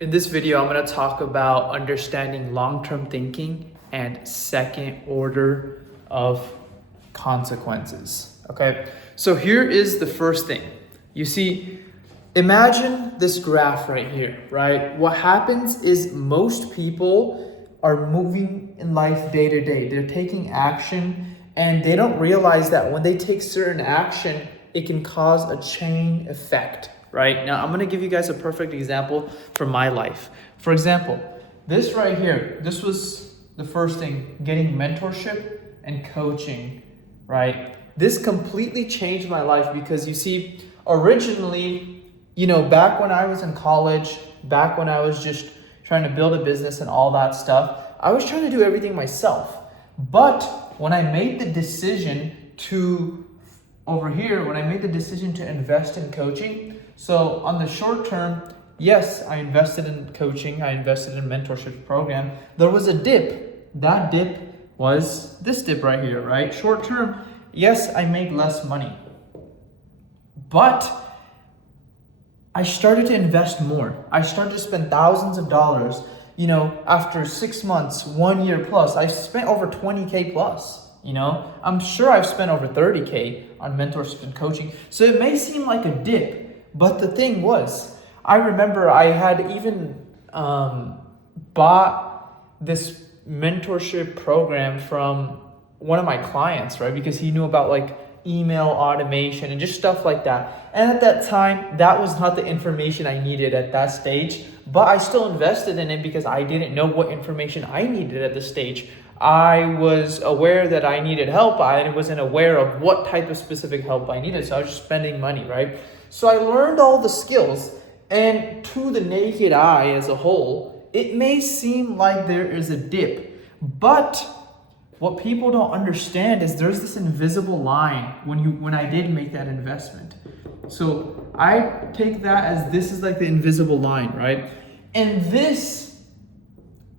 In this video, I'm going to talk about understanding long-term thinking and second order of consequences. Okay, so here is the first thing. You see, imagine this graph right here, right? What happens is most people are moving in life day to day. They're taking action and they don't realize that when they take certain action, it can cause a chain effect, right? Now, I'm going to give you guys a perfect example from my life. For example, this right here, this was the first thing, getting mentorship and coaching, right? This completely changed my life because you see, originally, back when I was in college, back when I was just trying to build a business and all that stuff, I was trying to do everything myself. But when I made the decision to invest in coaching, so on the short term, yes, I invested in coaching, I invested in mentorship program. There was a dip. That dip was this dip right here, right? Short term, yes, I made less money. But I started to invest more. I started to spend thousands of dollars. After 6 months, 1 year plus, I spent over 20K plus. I'm sure I've spent over 30K on mentorship and coaching. So it may seem like a dip, but the thing was, I remember I had even bought this mentorship program from one of my clients, right? Because he knew about like email automation and just stuff like that. And at that time, that was not the information I needed at that stage, but I still invested in it because I didn't know what information I needed at this stage. I was aware that I needed help. I wasn't aware of what type of specific help I needed. So I was just spending money, right? So I learned all the skills, and to the naked eye as a whole, it may seem like there is a dip, but what people don't understand is there's this invisible line when I did make that investment. So I take that as this is like the invisible line, right? And this,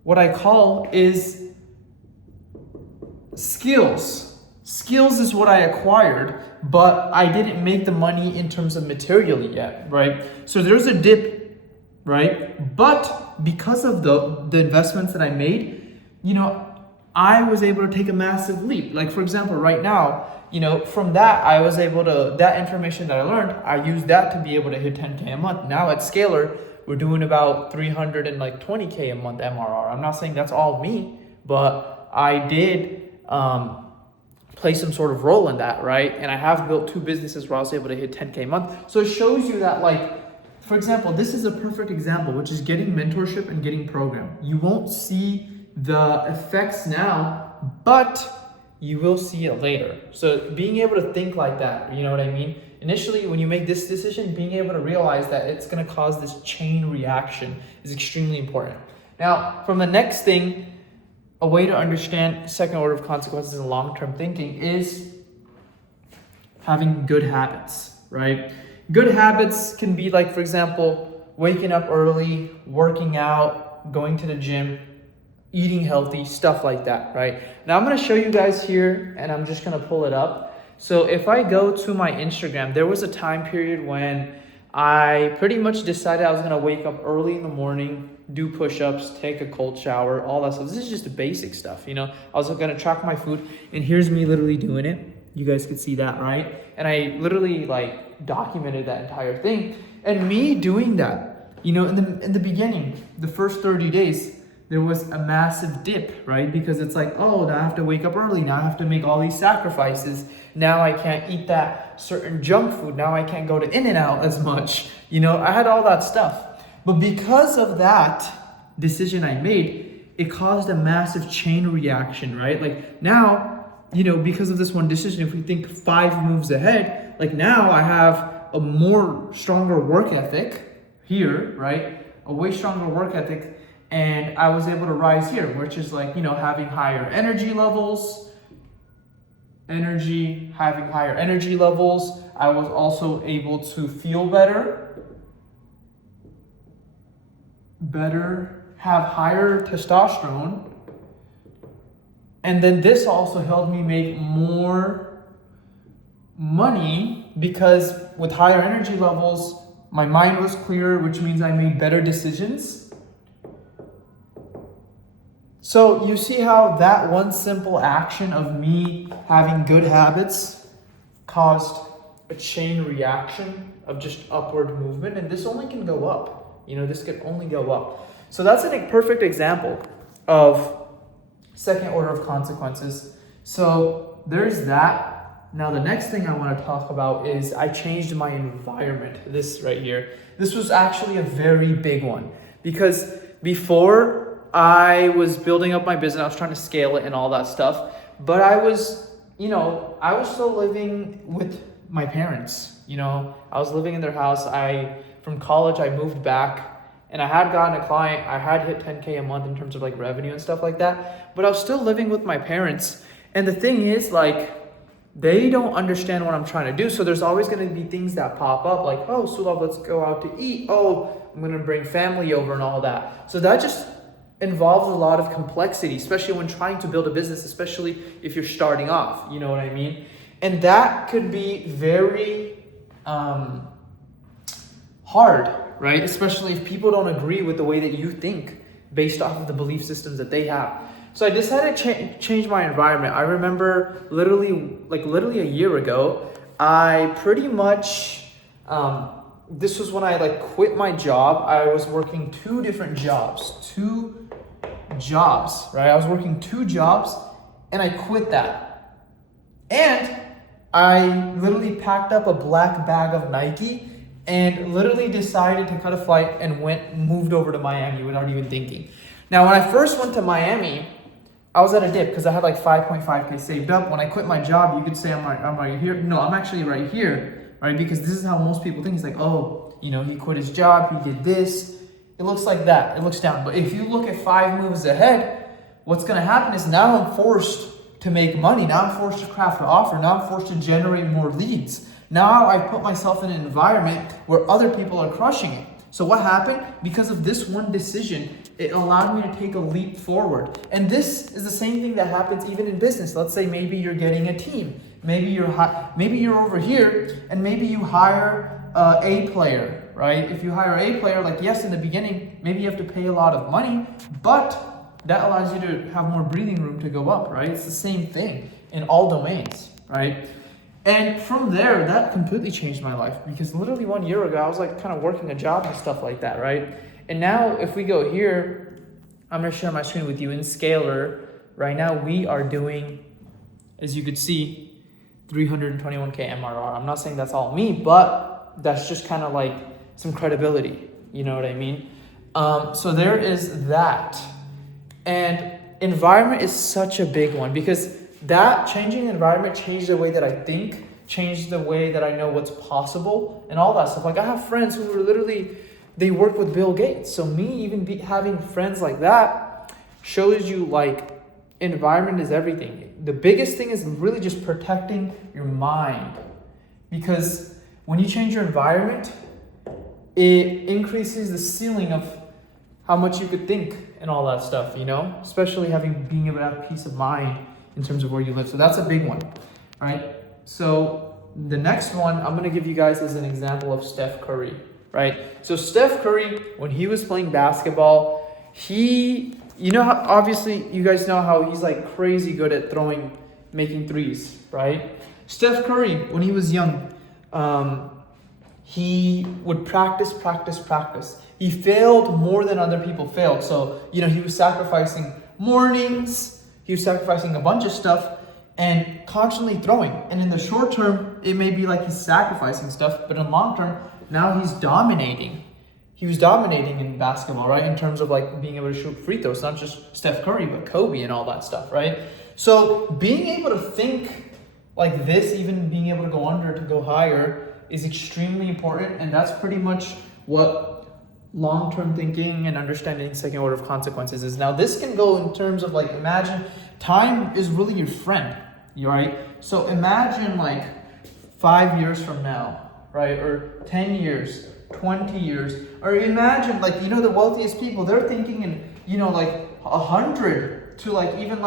what I call is skills. Skills is what I acquired, but I didn't make the money in terms of materially yet, right? So there's a dip, right? But because of the investments that I made, I was able to take a massive leap. Like for example, right now, from that, I was able to, that information that I learned, I used that to be able to hit 10K a month. Now at Scalar, we're doing about 320K a month MRR. I'm not saying that's all me, but I did play some sort of role in that, right? And I have built 2 businesses where I was able to hit 10K a month. So it shows you that, like, for example, this is a perfect example, which is getting mentorship and getting program. You won't see the effects now, but you will see it later. So being able to think like that, you know what I mean? Initially, when you make this decision, being able to realize that it's going to cause this chain reaction is extremely important. Now, from the next thing, a way to understand second order of consequences and long-term thinking is having good habits, right? Good habits can be like, for example, waking up early, working out, going to the gym, eating healthy, stuff like that, right? Now I'm going to show you guys here, and I'm just going to pull it up. So if I go to my Instagram, there was a time period when I pretty much decided I was going to wake up early in the morning, do push-ups, take a cold shower, all that stuff. This is just the basic stuff, I was going to track my food, and here's me literally doing it. You guys could see that, right? And I literally documented that entire thing. And me doing that, in the beginning, the first 30 days, there was a massive dip, right? Because it's like, oh, now I have to wake up early. Now I have to make all these sacrifices. Now I can't eat that certain junk food. Now I can't go to In-N-Out as much. I had all that stuff. But because of that decision I made, it caused a massive chain reaction, right? Like now, because of this one decision, if we think 5 moves ahead, like now I have a more stronger work ethic here, right? A way stronger work ethic. And I was able to rise here, which is having higher energy levels. Having higher energy levels. I was also able to feel better, have higher testosterone. And then this also helped me make more money because with higher energy levels, my mind was clearer, which means I made better decisions. So you see how that one simple action of me having good habits caused a chain reaction of just upward movement, and this only can go up. This can only go up. So that's a perfect example of second order of consequences. So there's that. Now the next thing I want to talk about is I changed my environment. This right here. This was actually a very big one because before I was building up my business, I was trying to scale it and all that stuff, but I was still living with my parents. I was living in their house. From college, I moved back. And I had gotten a client, I had hit 10K a month in terms of like revenue and stuff like that, but I was still living with my parents. And the thing is, like, they don't understand what I'm trying to do. So there's always going to be things that pop up like, oh, Sulab, let's go out to eat. Oh, I'm going to bring family over and all that. So that just involves a lot of complexity, especially when trying to build a business, especially if you're starting off, you know what I mean? And that could be very hard, right? Especially if people don't agree with the way that you think based off of the belief systems that they have. So I decided to change my environment. I remember literally a year ago, I pretty much, this was when I quit my job. I was working two jobs, right? I was working two jobs and I quit that. And I literally packed up a black bag of Nike and literally decided to cut a flight and moved over to Miami without even thinking. Now, when I first went to Miami, I was at a dip because I had 5.5K saved up. When I quit my job, you could say I'm right here. No, I'm actually right here, right? Because this is how most people think. It's like, oh, he quit his job, he did this. It looks like that, it looks down. But if you look at 5 moves ahead, what's gonna happen is now I'm forced to make money. Now I'm forced to craft an offer. Now I'm forced to generate more leads. Now I put myself in an environment where other people are crushing it. So what happened? Because of this one decision, it allowed me to take a leap forward. And this is the same thing that happens even in business. Let's say maybe you're getting a team. Maybe you're over here and maybe you hire a player, right? If you hire a player, yes, in the beginning, maybe you have to pay a lot of money, but that allows you to have more breathing room to go up, right? It's the same thing in all domains, right? And from there, that completely changed my life because literally 1 year ago, I was kind of working a job and stuff like that, right? And now if we go here, I'm going to share my screen with you in Scalar. Right now, we are doing, as you could see, 321K MRR. I'm not saying that's all me, but that's just kind of some credibility. You know what I mean? So there is that. And environment is such a big one because that changing the environment changed the way that I think, changed the way that I know what's possible and all that stuff. I have friends who are literally, they work with Bill Gates. So me even having friends like that shows you environment is everything. The biggest thing is really just protecting your mind because when you change your environment, it increases the ceiling of how much you could think and all that stuff, especially being able to have peace of mind in terms of where you live. So that's a big one, right? So the next one I'm going to give you guys as an example of Steph Curry, right? So Steph Curry, when he was playing basketball, obviously you guys know how he's crazy good at making threes, right? Steph Curry, when he was young, he would practice. He failed more than other people failed. So, he was sacrificing mornings, he was sacrificing a bunch of stuff and constantly throwing. And in the short term, it may be he's sacrificing stuff, but in long term, now he's dominating. He was dominating in basketball, right? In terms of being able to shoot free throws, not just Steph Curry, but Kobe and all that stuff, right? So being able to think like this, even being able to go under to go higher is extremely important. And that's pretty much what long-term thinking and understanding second order of consequences is. Now this can go in terms of imagine time is really your friend, right? So imagine 5 years from now, right? Or 10 years, 20 years, or imagine the wealthiest people, they're thinking in 100 to even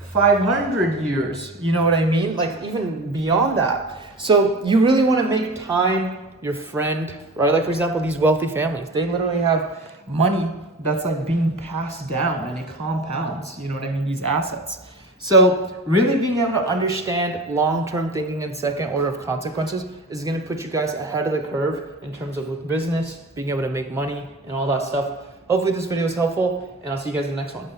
500 years, you know what I mean? Even beyond that. So you really want to make time your friend, right? For example, these wealthy families, they literally have money that's like being passed down and it compounds, you know what I mean, these assets. So really being able to understand long-term thinking and second order of consequences is going to put you guys ahead of the curve in terms of business, being able to make money and all that stuff. Hopefully this video is helpful, and I'll see you guys in the next one.